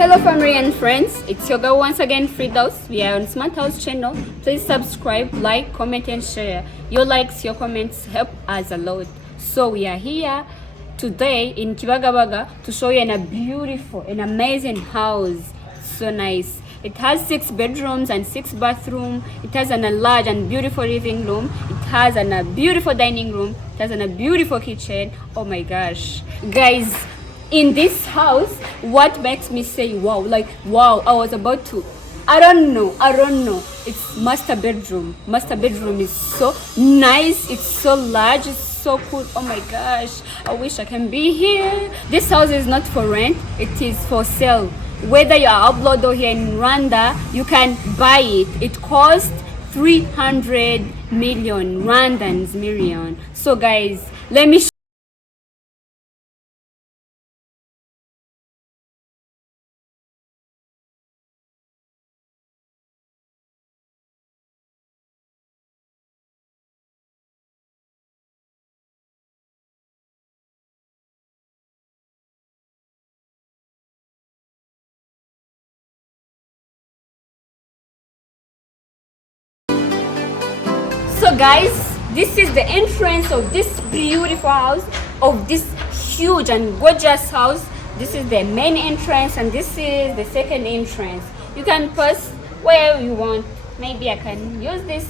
Hello family and friends, it's your girl once again, Fridaus. We are on Smart House channel. Please subscribe, like, comment and share. Your likes, your comments help us a lot. So we are here today in Kibagabaga to show you a beautiful and amazing house. So nice. It has 6 bedrooms and 6 bathrooms. It has a large and beautiful living room. It has a beautiful dining room. It has a beautiful kitchen. Oh my gosh. Guys, in this house, what makes me say wow, like wow, I was about to, I don't know, it's master bedroom. Master bedroom is so nice, it's so large, it's so cool. Oh my gosh, I wish I can be here. This house is not for rent, it is for sale. Whether you are abroad or here in Rwanda, you can buy it. It costs 300 million Rwandans million. So guys, let me So guys, this is the entrance of this beautiful house, of this huge and gorgeous house. This is the main entrance and this is the second entrance. You can pass where you want. Maybe I can use this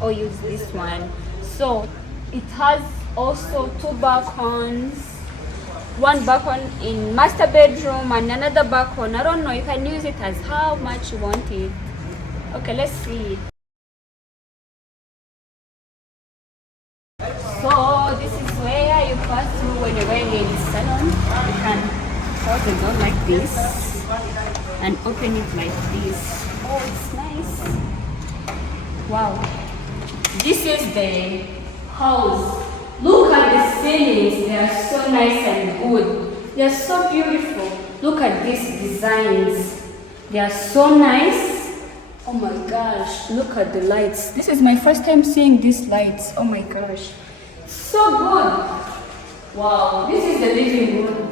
or use this one. So it has also 2 balcons. One balcony in master bedroom and another balcony. I don't know, you can use it as how much you want it. Okay, let's see. So this is where you pass through when you're going in the salon. You can close the door like this and open it like this. Oh, it's nice. Wow. This is the house. Look at the ceilings. They are so nice and good. They are so beautiful. Look at these designs. They are so nice. Oh my gosh. Look at the lights. This is my first time seeing these lights. Oh my gosh. So good. Wow, this is the living room.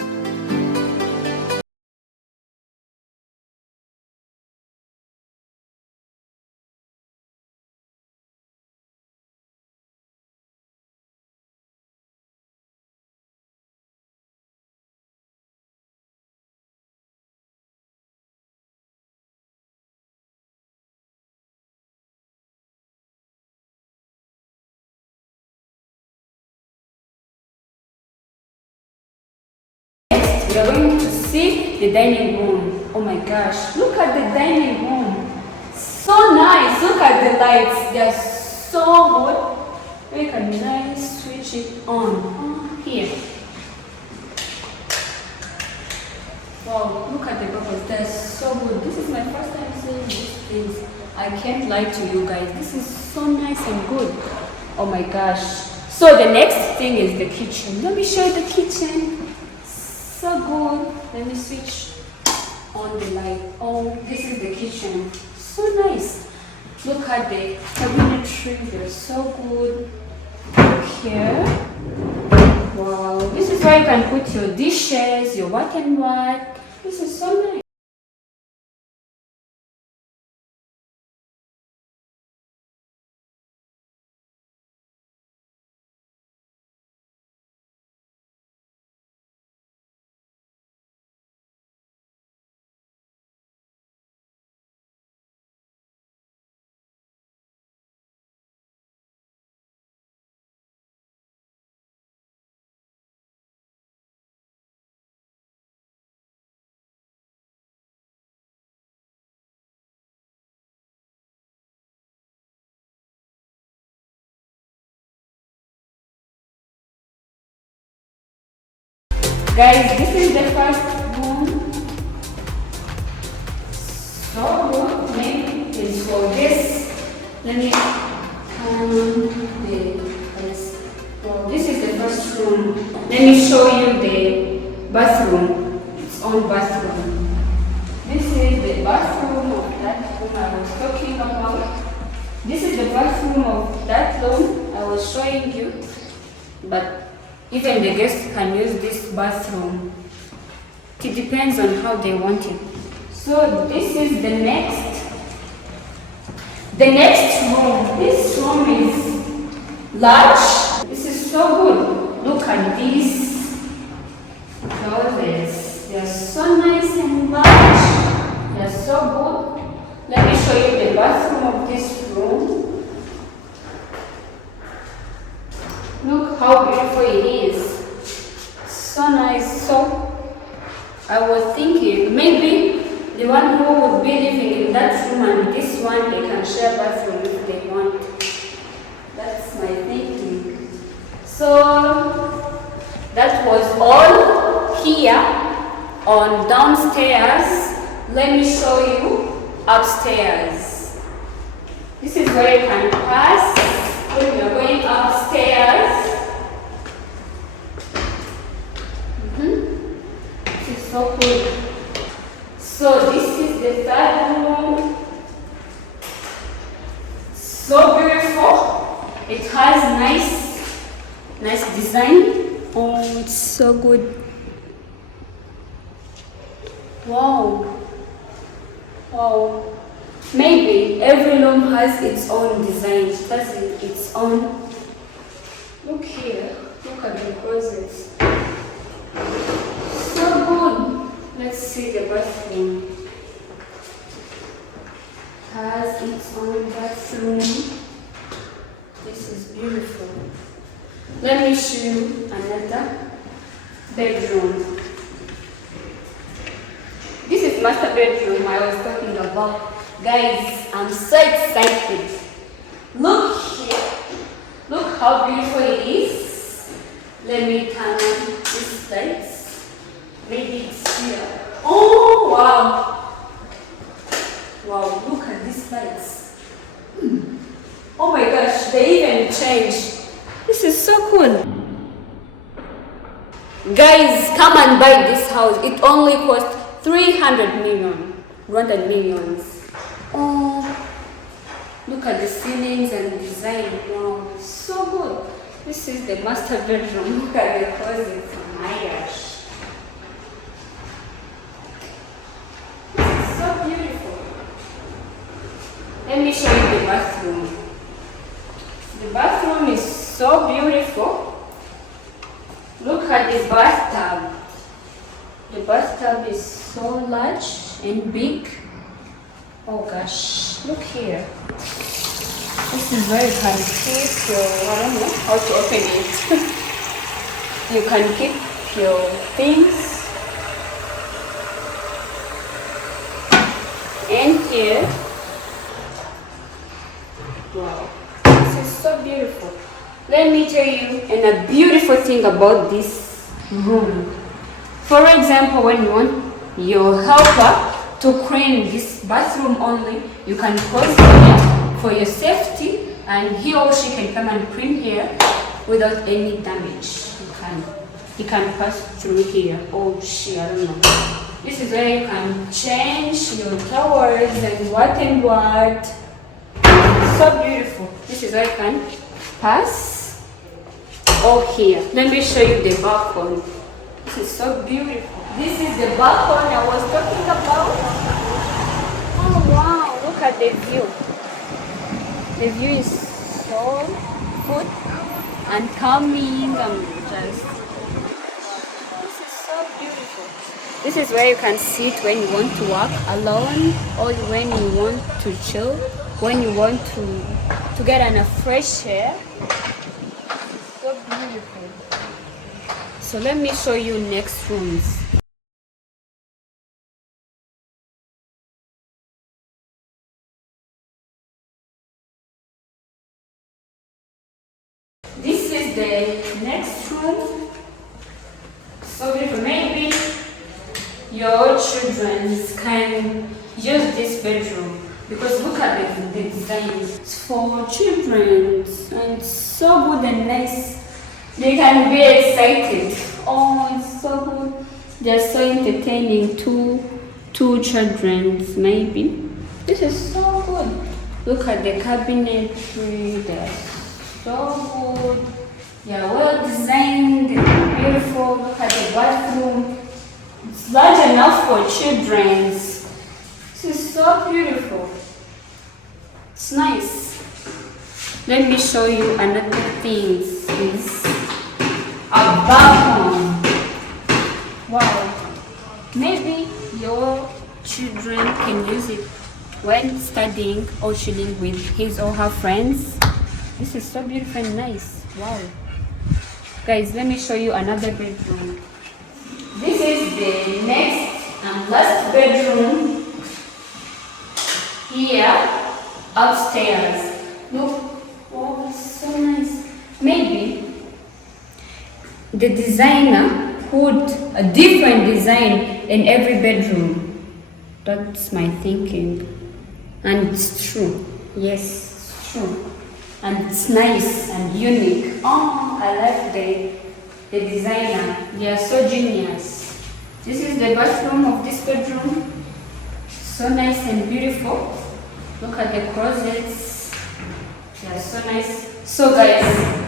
We are going to see the dining room. Oh my gosh, look at the dining room. So nice. Look at the lights. They are so good. We can nice switch it on. Here. Wow, look at the bubbles. They're so good. This is my first time seeing these things. I can't lie to you guys. This is so nice and good. Oh my gosh. So the next thing is the kitchen. Let me show you the kitchen. So good. Let me switch on the light. Oh, this is the kitchen. So nice. Look at the cabinetry. They're so good. Look here. Wow. This is where you can put your dishes, your what and what. This is so nice. Guys, this is the first room. So good. Maybe it's for this. Let me this is the first room. Let me show you the bathroom. Its own bathroom. This is the bathroom of that room I was talking about. This is the bathroom of that room I was showing you. But even the guests can use this bathroom. It depends on how they want it. So this is the next room. This room is large. This is so good. Look at these clothes. They are so nice and large. They are so good. Let me show you the bathroom of this room. Look how beautiful it is. So nice. So I was thinking maybe the one who would be living in that room and this one, they can share bathroom if they want. That's my thinking. So that was all here on downstairs. Let me show you upstairs. This is where you can pass when you're going upstairs. This is so cool. So this is the third room. So beautiful. It has nice design. Oh, it's so good. Wow. Wow. Maybe every room has its own design. It has its own. Look here. Look at the closets. So good. Let's see the bathroom. Has its own bathroom. This is beautiful. Let me show you another bedroom. This is master bedroom I was talking about. Guys, I'm so excited. Look here. Look how beautiful it is. Let me turn on this lights. Maybe it's here. Oh, wow. Wow, look at these lights. Oh my gosh, they even changed. This is so cool. Guys, come and buy this house. It only cost 300 million. Rwanda millions. Oh, look at the ceilings and design. Wow, so good. This is the master bedroom. Look at the closet. Oh my gosh. So beautiful. Let me show you the bathroom. The bathroom is so beautiful. Look at the bathtub. The bathtub is so large and big. Oh gosh, look here. This is where you can keep your, I don't know how to open it. You can keep your things. And here, wow, this is so beautiful. Let me tell you a beautiful thing about this room. For example, when you want your helper to clean this bathroom only, you can close here for your safety, and he or she can come and clean here without any damage. He can pass through here. Oh shit, I don't know. This is where you can change your towels and what. So beautiful. This is where you can pass. Oh, here. Let me show you the balcony. This is so beautiful. This is the balcony I was talking about. Oh wow, look at the view. The view is so good and calming. This is so beautiful. This is where you can sit when you want to walk alone, or when you want to chill, when you want to get a fresh air. So beautiful. So let me show you next rooms. This is the next room. So beautiful. Maybe your children can use this bedroom because look at the design. It's for children and so good and nice. They can be excited. Oh, it's so good. They're so entertaining. Two children maybe. This is so good. Look at the cabinetry. They're so good. They're well designed, beautiful. Look at the bathroom. It's large enough for children. so beautiful. It's nice. Let me show you another thing. Is a balcony. Wow. Maybe your children can use it when studying or chilling with his or her friends. This is so beautiful and nice. Wow. Guys, let me show you another bedroom. This is the next and last bedroom here upstairs. Look, oh, it's so nice. Maybe the designer put a different design in every bedroom. That's my thinking. And it's true. Yes, it's true. And it's nice and unique. Oh, I like the designer. They are so genius. This is the bathroom of this bedroom. So nice and beautiful. Look at the closets. They are so nice. So guys,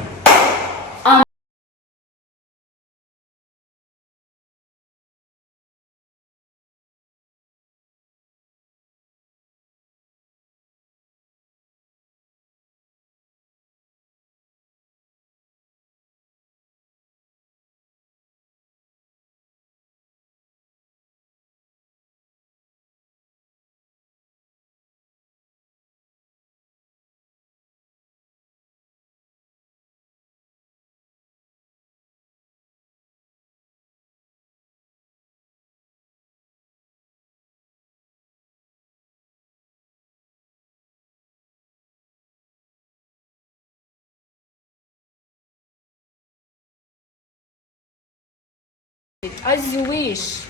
as you wish.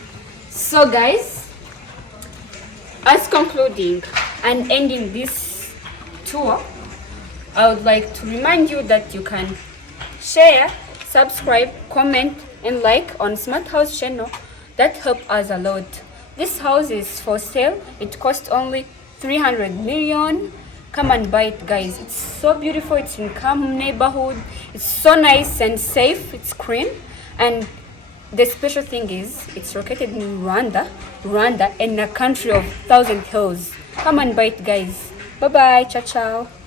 So guys, as concluding and ending this tour, I would like to remind you that you can share, subscribe, comment and like on Smart House channel. That help us a lot. This house is for sale. It costs only 300 million. Come and buy it, guys. It's so beautiful. It's in calm neighborhood. It's so nice and safe. It's clean. And the special thing is it's located in Rwanda, in a country of 1,000 hills. Come and buy it, guys. Bye bye. Ciao ciao.